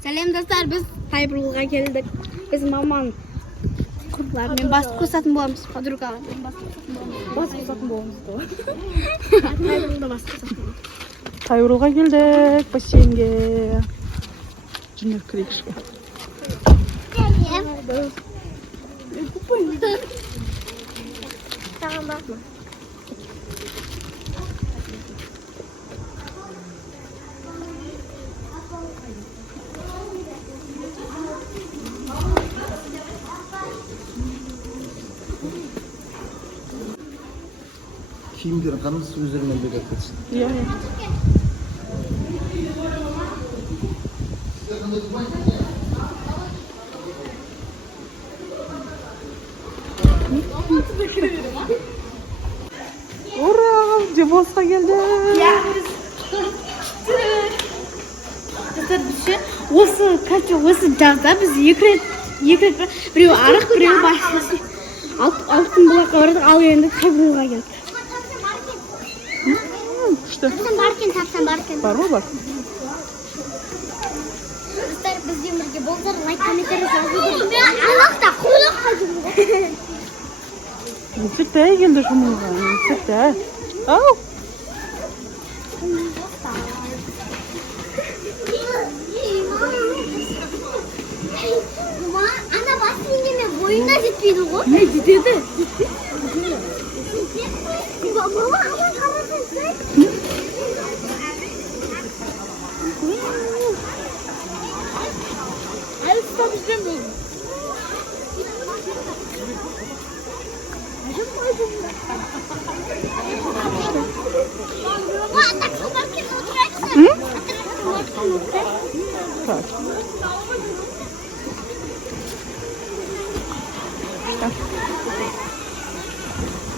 Сәлем достар, біз Тайбурулға келдік. Біз маман қызлармен бас қосатын боламыз. Подругалармен бас қосатын боламыз. Тайбурулда бас қосатын боламыз. Тайбурулға келдік, бассейнге. Жүнер кірейікші. Саған бар ма? Kiyimlerin kanısı üzerinden böyle yapıyorsun. Yani. Ура! Демосқа келді. Осы жазда біз екі рет біреу арық, біреу басшысы. Алтын бұлаққа бардық, ал енді Тайбурулға келдік. Күшті. Тапсан баркен. Бар ма бар? Достар, бізден бірге болдар, лайк, комментарий жазып. Алақта қойлық қайдым. Мектепте келді жұмылға. Мектепте. Ау! Ана бассейнге бойына жетпейді ғой. Не жетеді? Мама, ана қарасың. Әлі ұстап жүрсем өзім. Так.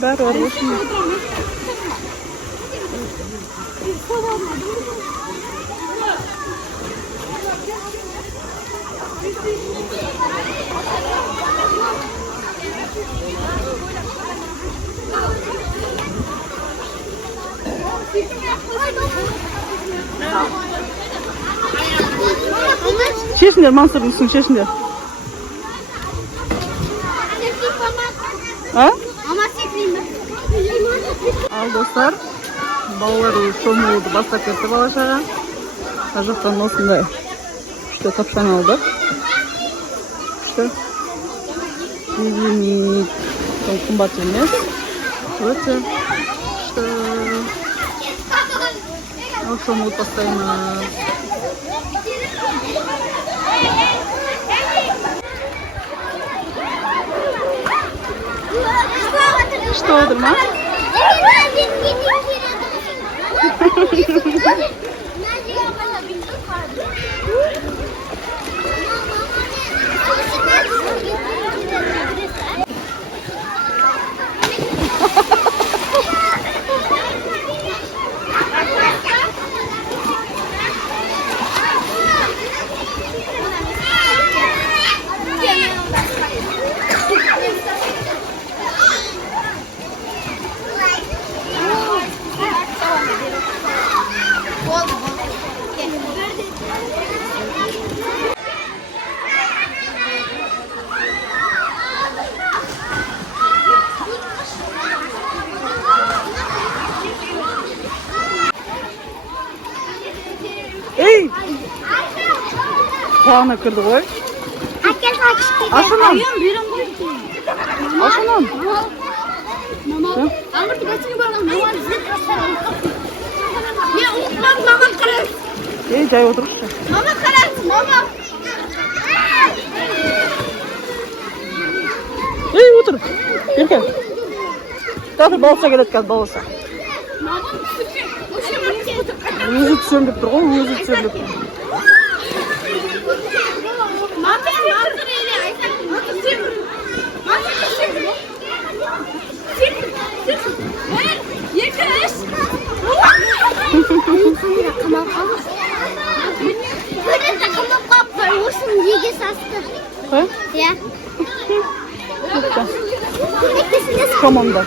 Бәрі бар осында. Шешіндер, Мансұрдың үстін шешіндер. А? Ал достар, балалар шомылуды бастап кетті балашаға. Жақтан осындай күшті тапшан алдық. Күшті. Лимит. Қымбат емес. Өте күшті. Ал шомылып бастаймыз. Что, Дурма? Ей! Қуана кірді ғой. Ашынан. Ашынан. Аңырды бәтіге барған маман зет қастар. Мен ұлтынан маман қарайсың. Ей, жай отыршы. Мама қарайсың, мама. Ей, отыр. Ерке. Қазір баласа келеді, қазір баласа. Өзі түсем деп тұр ғой, өзі түсем деп тұр. Осыны неге састы? Иә. Шомонда.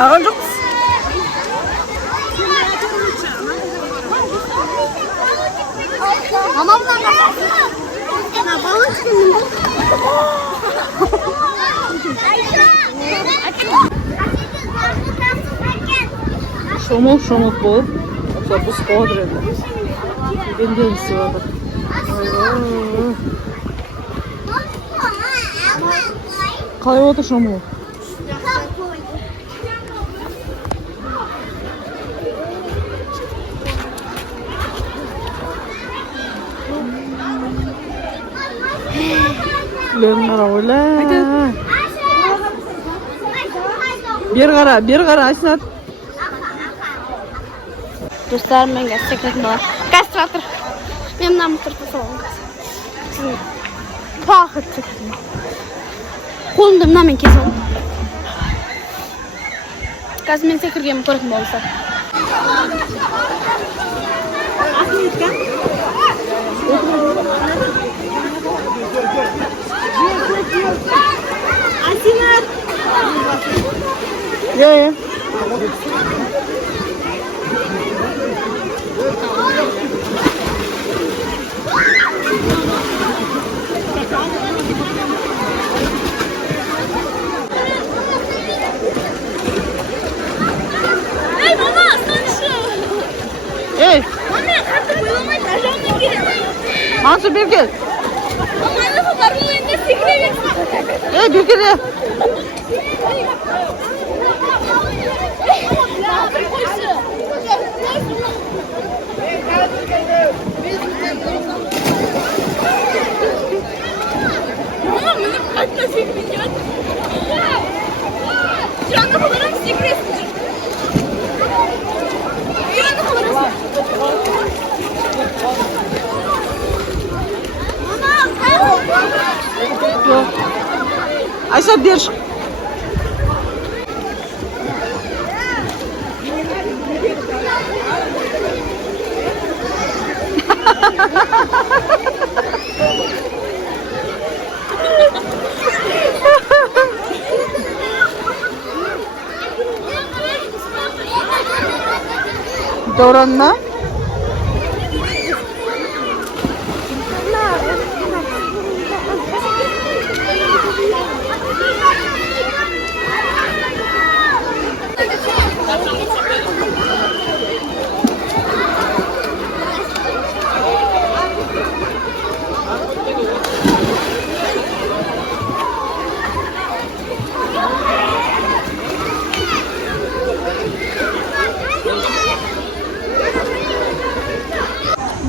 Ағын жоқ. Мамамдан Шомол болып, автобус қоғадыр еді. Бенден сывады. Қалай отыр шомол? Күлерін қара ойла. Бер қара, Айсынат. Достарым мен газ секретім бар. Газ тұратыр. Мен мұнан мұтырды соғын. Пақыт секретім. Қолымды мұнан мен кесіп. Газ мен секіргенім көретін болса. Айсынат. Ye. Ey mama, sen şu. Ey. Anne, artık boyamayı tercihine girelim. Hansı bir gel. Ama anne babanın önünde sigara Ey bir gel. Mama, benim kaçta sigara? Bir anda kameram sigara. Bir anda kameram. Yok. Ayşe bir. Doğranma.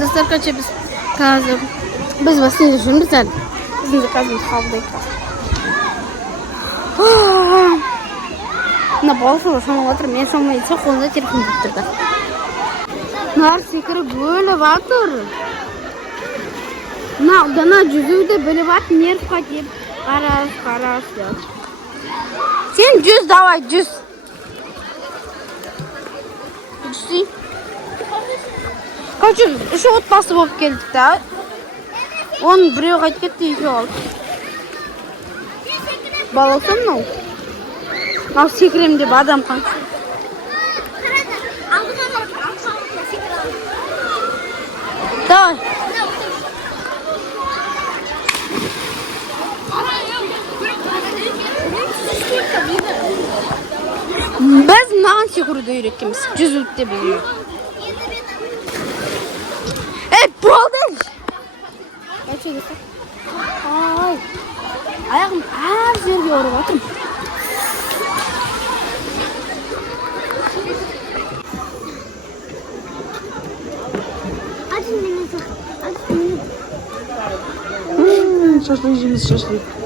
Dostlar kaçıyor biz kazım. Biz basın düşündük sen. Bizim de kazım kaldı. Ne bolsa sana otur. Ben sana ise kolunda telefon tutturdu. Nar sekiri böyle batır. Na dana cüzü de böyle bat nerf kaçıp karas ya. Sen cüz davay cüz. Cüz. Kaçın şu otbası bolup geldik de. Onun birew qaytып ketdi işe oldu. Balasam ne oldu? Al sekirem deb adam kanka. Давай. Biz nağın sekirde öğretkimiz. Cüzülükte biliyor. Bol değil. Kaçıyor gitsin. Ay. Ayağım her yerge yorup atım. Şaşlık yiyeceğiz şaşlık.